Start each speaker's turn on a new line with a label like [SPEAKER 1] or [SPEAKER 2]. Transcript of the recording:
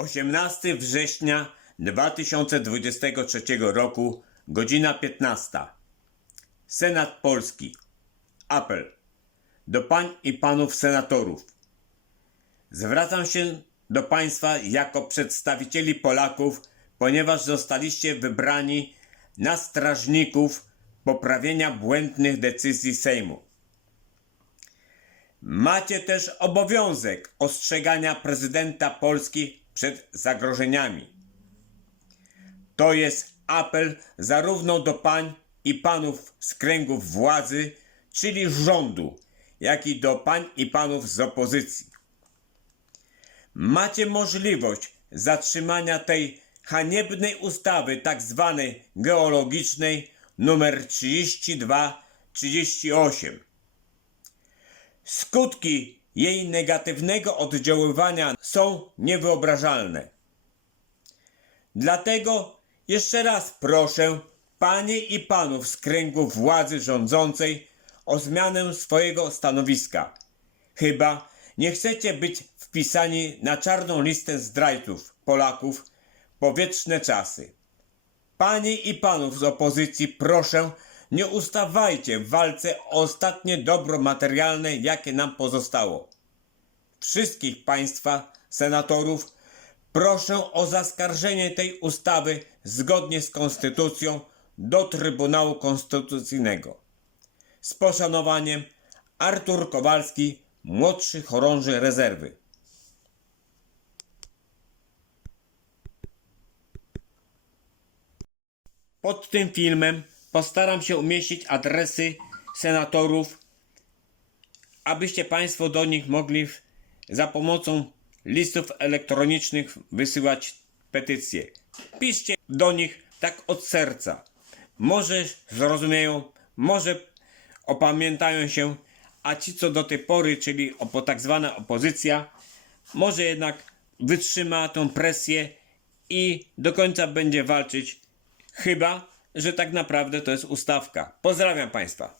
[SPEAKER 1] 18 września 2023 roku, godzina 15. Senat Polski. Apel do pań i panów senatorów. Zwracam się do Państwa jako przedstawicieli Polaków, ponieważ zostaliście wybrani na strażników poprawienia błędnych decyzji Sejmu. Macie też obowiązek ostrzegania prezydenta Polski przed zagrożeniami. To jest apel zarówno do pań i panów z kręgów władzy, czyli rządu, jak i do pań i panów z opozycji. Macie możliwość zatrzymania tej haniebnej ustawy, tak zwanej geologicznej, numer 3238. Skutki jej negatywnego oddziaływania są niewyobrażalne. Dlatego jeszcze raz proszę panie i panów z kręgu władzy rządzącej o zmianę swojego stanowiska. Chyba nie chcecie być wpisani na czarną listę zdrajców Polaków po wieczne czasy. Panie i panów z opozycji proszę, nie ustawajcie w walce o ostatnie dobro materialne, jakie nam pozostało. Wszystkich państwa senatorów proszę o zaskarżenie tej ustawy zgodnie z konstytucją do Trybunału Konstytucyjnego. Z poszanowaniem Artur Kowalski, młodszy chorąży rezerwy. Pod tym filmem postaram się umieścić adresy senatorów, abyście Państwo do nich mogli za pomocą listów elektronicznych wysyłać petycje. Piszcie do nich tak od serca. Może zrozumieją, może opamiętają się, a ci co do tej pory, czyli opo, tak zwana opozycja, może jednak wytrzyma tą presję i do końca będzie walczyć Chyba, że tak naprawdę to jest ustawka. Pozdrawiam Państwa.